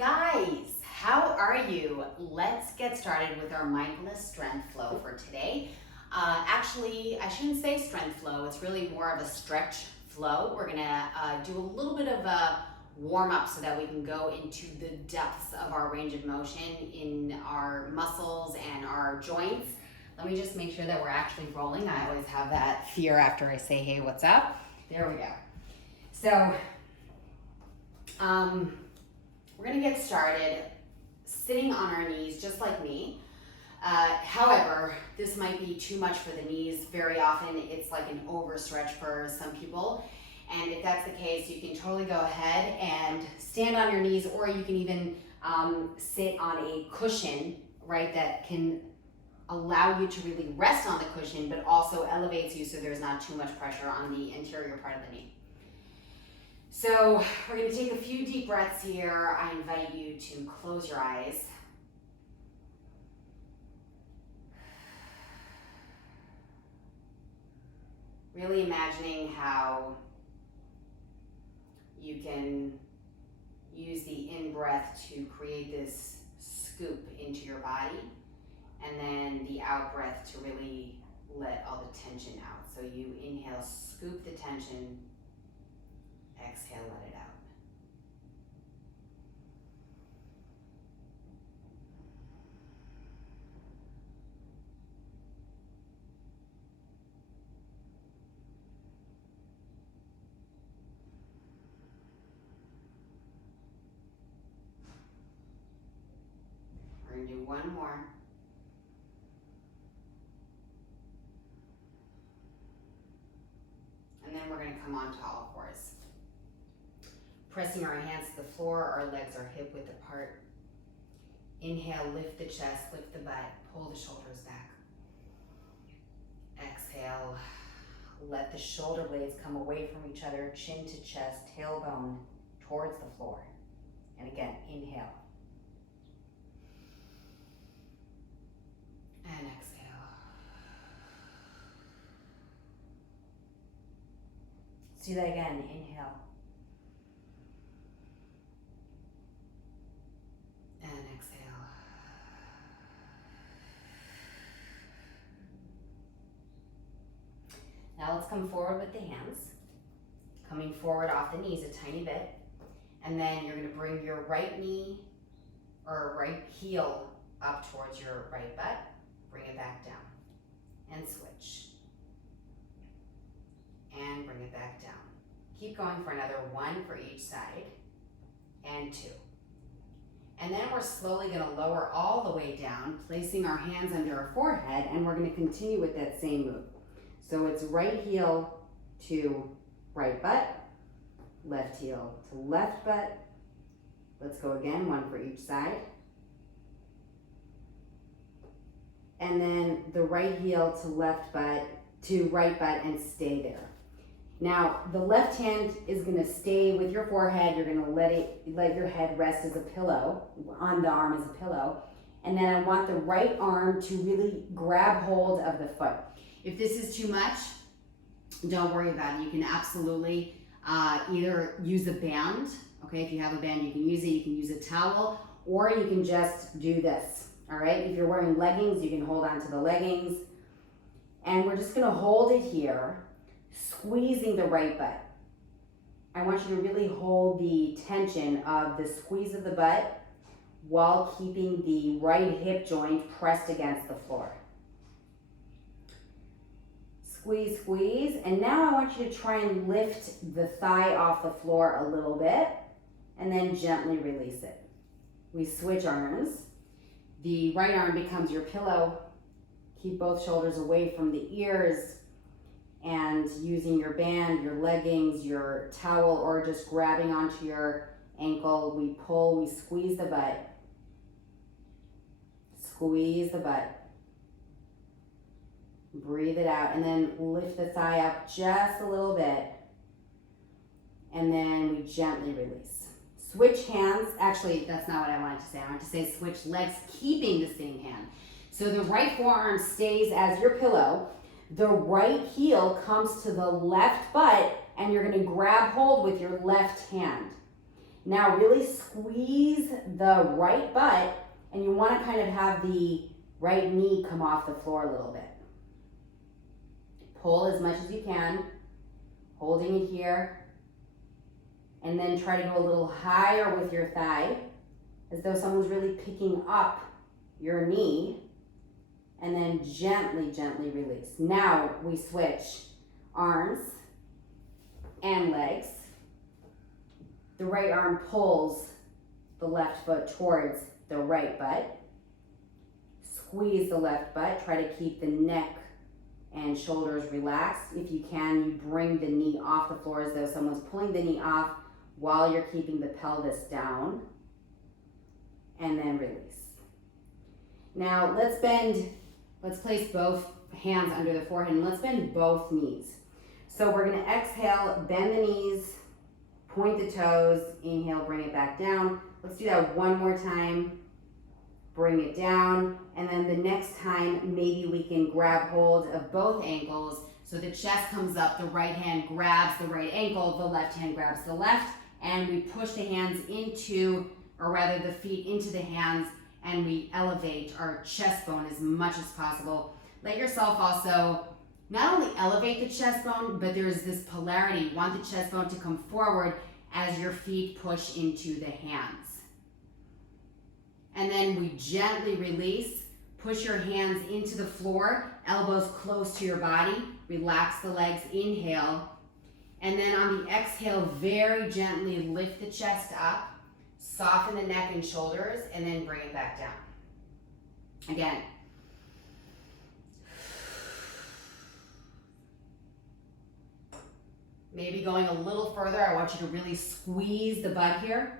guys, how are you? Let's get started with our mindfulness strength flow for today. Actually, I shouldn't say strength flow, it's really more of a stretch flow. We're gonna do a little bit of a warm up so that we can go into the depths of our range of motion in our muscles and our joints. Let me just make sure that we're actually rolling. I always have that fear after I say, hey, what's up? There we go. So, we're gonna get started sitting on our knees just like me. However, this might be too much for the knees. Very often it's like an overstretch for some people. And if that's the case, you can totally go ahead and stand on your knees, or you can even sit on a cushion, right, that can allow you to really rest on the cushion, but also elevates you so there's not too much pressure on the interior part of the knee. So we're going to take a few deep breaths here. I invite you to close your eyes. Really imagining how you can use the in-breath to create this scoop into your body, and then the out-breath to really let all the tension out. So you inhale, scoop the tension, exhale, let it out. We're going to do one more. And then we're going to come onto all fours. Pressing our hands to the floor, our legs are hip width apart. Inhale, lift the chest, lift the butt, pull the shoulders back. Exhale, let the shoulder blades come away from each other, chin to chest, tailbone towards the floor. And again, inhale. And exhale. Let's do that again, inhale. And exhale. Now let's come forward with the hands. Coming forward off the knees a tiny bit. And then you're going to bring your right knee or right heel up towards your right butt. Bring it back down. And switch. And bring it back down. Keep going for another one for each side. And two. And then we're slowly going to lower all the way down, placing our hands under our forehead, and we're going to continue with that same move. So it's right heel to right butt, left heel to left butt. Let's go again, one for each side. And then the right heel to left butt, to right butt, and stay there. Now, the left hand is going to stay with your forehead. You're going to let your head rest as a pillow, on the arm as a pillow. And then I want the right arm to really grab hold of the foot. If this is too much, don't worry about it. You can absolutely either use a band. Okay, if you have a band, you can use it. You can use a towel, or you can just do this. All right, if you're wearing leggings, you can hold on to the leggings. And we're just going to hold it here, squeezing the right butt. I want you to really hold the tension of the squeeze of the butt while keeping the right hip joint pressed against the floor. Squeeze, squeeze. And now I want you to try and lift the thigh off the floor a little bit and then gently release it. We switch arms. The right arm becomes your pillow. Keep both shoulders away from the ears, and using your band, your leggings, your towel, or just grabbing onto your ankle, we pull, we squeeze the butt. Squeeze the butt. Breathe it out, and then lift the thigh up just a little bit, and then we gently release. Switch hands. Actually, that's not what I wanted to say. I wanted to say switch legs, keeping the same hand. So the right forearm stays as your pillow. The right heel comes to the left butt, and you're going to grab hold with your left hand. Now really squeeze the right butt, and you want to kind of have the right knee come off the floor a little bit. Pull as much as you can, holding it here, and then try to go a little higher with your thigh, as though someone's really picking up your knee, and then gently, gently release. Now we switch arms and legs. The right arm pulls the left foot towards the right butt. Squeeze the left butt. Try to keep the neck and shoulders relaxed. If you can, you bring the knee off the floor as though someone's pulling the knee off while you're keeping the pelvis down. And then release. Now let's place both hands under the forehead and let's bend both knees. So we're gonna exhale, bend the knees, point the toes, inhale, bring it back down. Let's do that one more time. Bring it down, and then the next time, maybe we can grab hold of both ankles so the chest comes up, the right hand grabs the right ankle, the left hand grabs the left, and we push the hands into, or rather the feet into the hands, and we elevate our chest bone as much as possible. Let yourself also not only elevate the chest bone, but there's this polarity. You want the chest bone to come forward as your feet push into the hands. And then we gently release, push your hands into the floor, elbows close to your body, relax the legs, inhale. And then on the exhale, very gently lift the chest up, soften the neck and shoulders, and then bring it back down. Again. Maybe going a little further, I want you to really squeeze the butt here.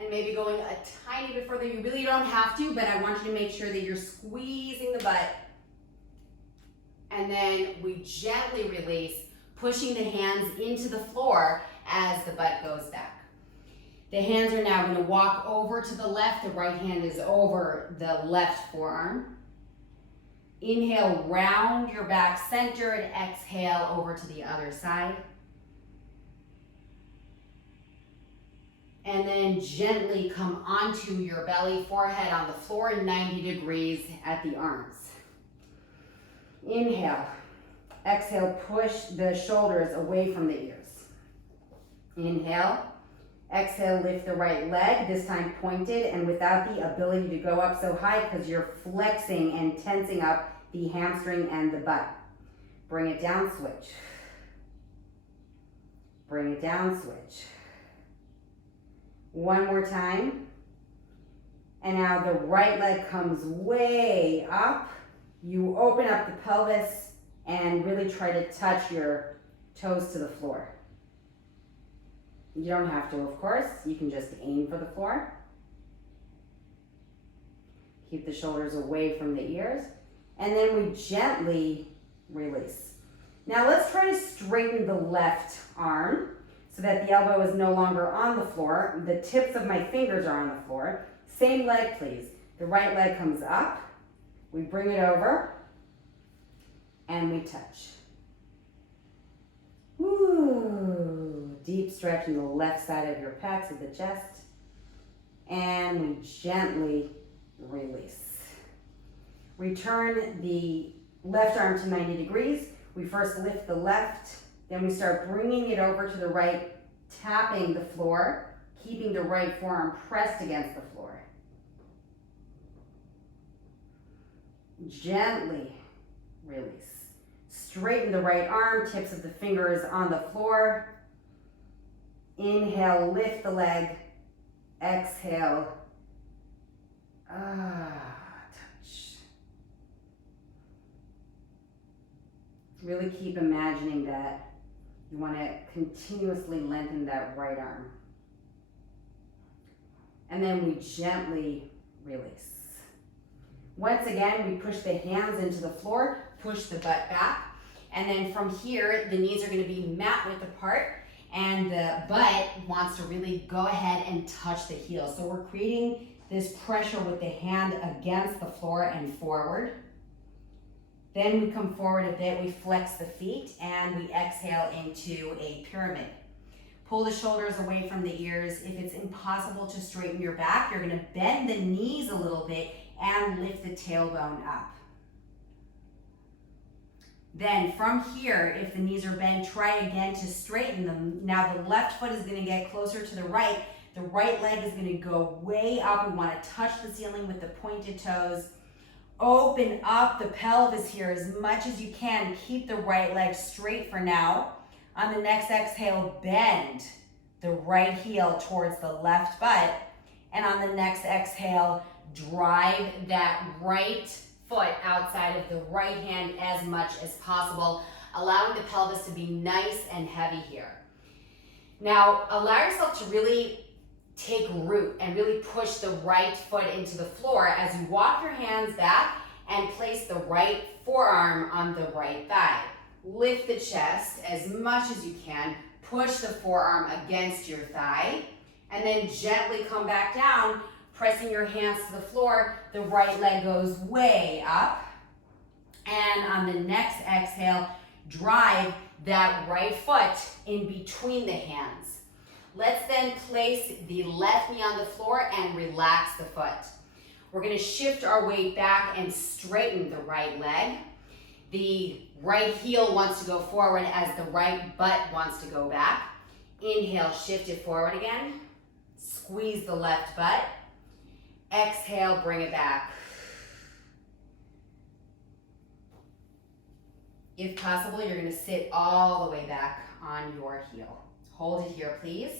And maybe going a tiny bit further. You really don't have to, but I want you to make sure that you're squeezing the butt. And then we gently release, pushing the hands into the floor as the butt goes back. The hands are now going to walk over to the left. The right hand is over the left forearm. Inhale, round your back centered. Exhale, over to the other side. And then gently come onto your belly, forehead on the floor, 90 degrees at the arms. Inhale. Exhale, push the shoulders away from the ears. Inhale. Exhale, lift the right leg, this time pointed and without the ability to go up so high because you're flexing and tensing up the hamstring and the butt. Bring it down, switch. Bring it down, switch. One more time. And now the right leg comes way up. You open up the pelvis and really try to touch your toes to the floor. You don't have to, of course. You can just aim for the floor. Keep the shoulders away from the ears. And then we gently release. Now let's try to straighten the left arm so that the elbow is no longer on the floor. The tips of my fingers are on the floor. Same leg, please. The right leg comes up. We bring it over. And we touch. Woo. Deep stretch in the left side of your pecs of the chest. And we gently release. Return the left arm to 90 degrees. We first lift the left, then we start bringing it over to the right, tapping the floor, keeping the right forearm pressed against the floor. Gently release. Straighten the right arm, tips of the fingers on the floor. Inhale, lift the leg. Exhale. Touch. Really keep imagining that you want to continuously lengthen that right arm. And then we gently release. Once again, we push the hands into the floor, push the butt back. And then from here, the knees are going to be mat width apart. And the butt wants to really go ahead and touch the heel. So we're creating this pressure with the hand against the floor and forward. Then we come forward a bit, we flex the feet, and we exhale into a pyramid. Pull the shoulders away from the ears. If it's impossible to straighten your back, you're gonna bend the knees a little bit and lift the tailbone up. Then from here, if the knees are bent, try again to straighten them. Now the left foot is gonna get closer to the right. The right leg is gonna go way up. We wanna touch the ceiling with the pointed toes. Open up the pelvis here as much as you can. Keep the right leg straight for now. On the next exhale, bend the right heel towards the left butt. And on the next exhale, drive that right foot outside of the right hand as much as possible, allowing the pelvis to be nice and heavy here. Now, allow yourself to really take root and really push the right foot into the floor as you walk your hands back and place the right forearm on the right thigh. Lift the chest as much as you can. Push the forearm against your thigh, and then gently come back down, pressing your hands to the floor. The right leg goes way up. And on the next exhale, drive that right foot in between the hands. Let's then place the left knee on the floor and relax the foot. We're gonna shift our weight back and straighten the right leg. The right heel wants to go forward as the right butt wants to go back. Inhale, shift it forward again. Squeeze the left butt. Exhale, bring it back. If possible, you're gonna sit all the way back on your heel. Hold it here, please.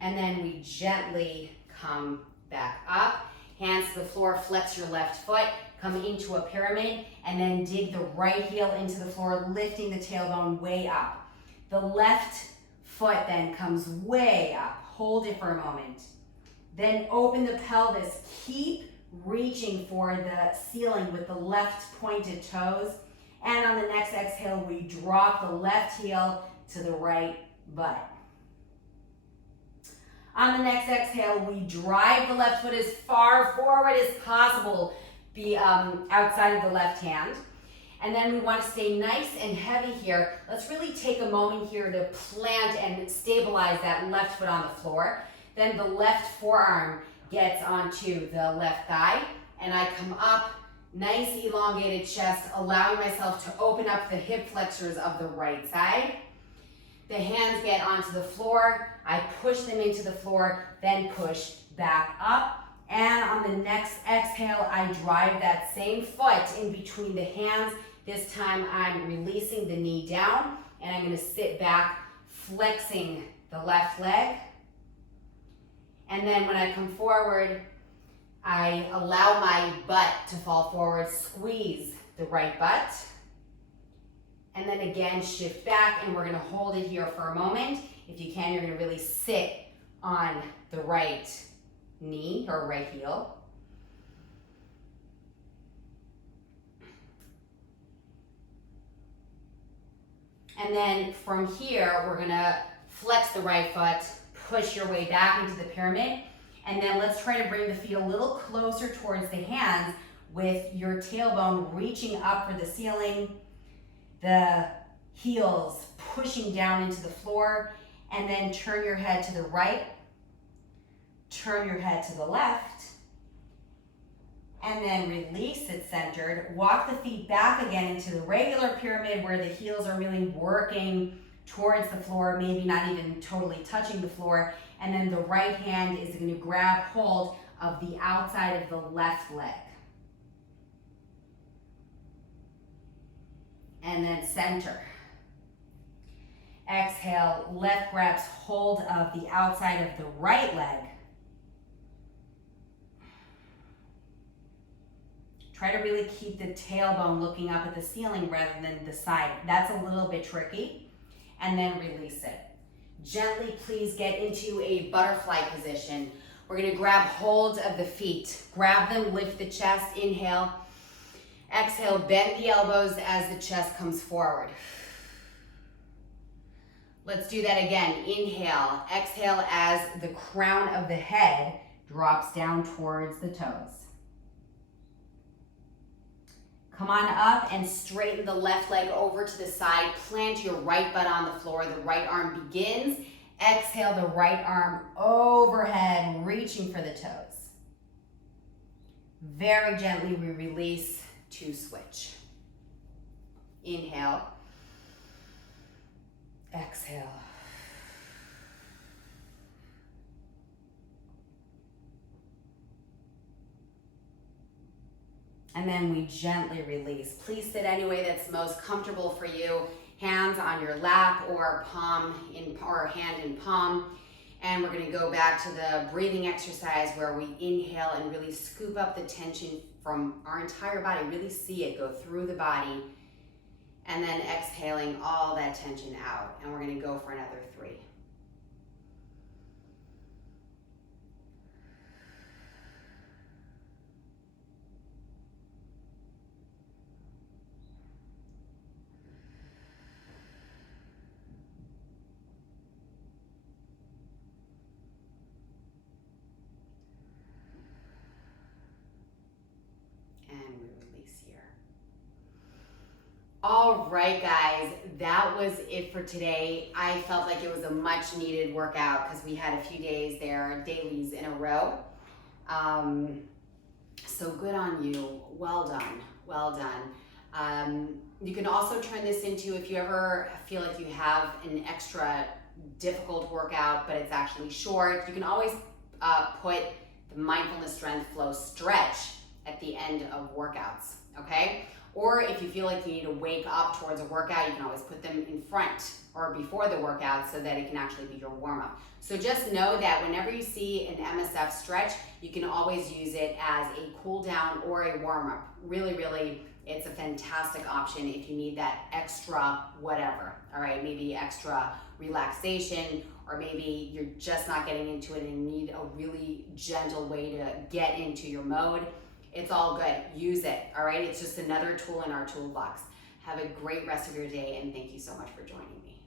And then we gently come back up. Hands to the floor, flex your left foot, come into a pyramid, and then dig the right heel into the floor, lifting the tailbone way up. The left foot then comes way up. Hold it for a moment. Then open the pelvis. Keep reaching for the ceiling with the left pointed toes. And on the next exhale, we drop the left heel to the right butt. On the next exhale, we drive the left foot as far forward as possible, be outside of the left hand. And then we want to stay nice and heavy here. Let's really take a moment here to plant and stabilize that left foot on the floor. Then the left forearm gets onto the left thigh, and I come up, nice elongated chest, allowing myself to open up the hip flexors of the right side. The hands get onto the floor. I push them into the floor, then push back up. And on the next exhale, I drive that same foot in between the hands. This time I'm releasing the knee down, and I'm gonna sit back, flexing the left leg. And then when I come forward, I allow my butt to fall forward, squeeze the right butt. And then again, shift back, and we're gonna hold it here for a moment. If you can, you're gonna really sit on the right knee or right heel. And then from here, we're gonna flex the right foot, push your way back into the pyramid, and then let's try to bring the feet a little closer towards the hands with your tailbone reaching up for the ceiling, the heels pushing down into the floor, and then turn your head to the right, turn your head to the left, and then release it centered. Walk the feet back again into the regular pyramid where the heels are really working towards the floor, maybe not even totally touching the floor, and then the right hand is going to grab hold of the outside of the left leg. And then center. Exhale, left grabs hold of the outside of the right leg. Try to really keep the tailbone looking up at the ceiling rather than the side. That's a little bit tricky. And then release it. Gently, please get into a butterfly position. We're gonna grab hold of the feet. Grab them, lift the chest, inhale. Exhale, bend the elbows as the chest comes forward. Let's do that again. Inhale, exhale as the crown of the head drops down towards the toes. Come on up and straighten the left leg over to the side. Plant your right butt on the floor. The right arm begins. Exhale the right arm overhead, reaching for the toes. Very gently we release to switch. Inhale. Exhale. And then we gently release. Please sit any way that's most comfortable for you. Hands on your lap or hand in palm. And we're gonna go back to the breathing exercise where we inhale and really scoop up the tension from our entire body. Really see it go through the body. And then exhaling all that tension out. And we're gonna go for another 3. All right, guys, that was it for today. I felt like it was a much needed workout because we had a few days there, dailies in a row. So good on you. Well done. Well done. You can also turn this into, if you ever feel like you have an extra difficult workout, but it's actually short, you can always put the mindfulness strength flow stretch at the end of workouts, okay? Or if you feel like you need to wake up towards a workout, you can always put them in front or before the workout so that it can actually be your warm-up. So just know that whenever you see an MSF stretch, you can always use it as a cool down or a warm-up. Really, really, it's a fantastic option if you need that extra whatever, all right? Maybe extra relaxation, or maybe you're just not getting into it and need a really gentle way to get into your mode. It's all good. Use it, all right? It's just another tool in our toolbox. Have a great rest of your day, and thank you so much for joining me.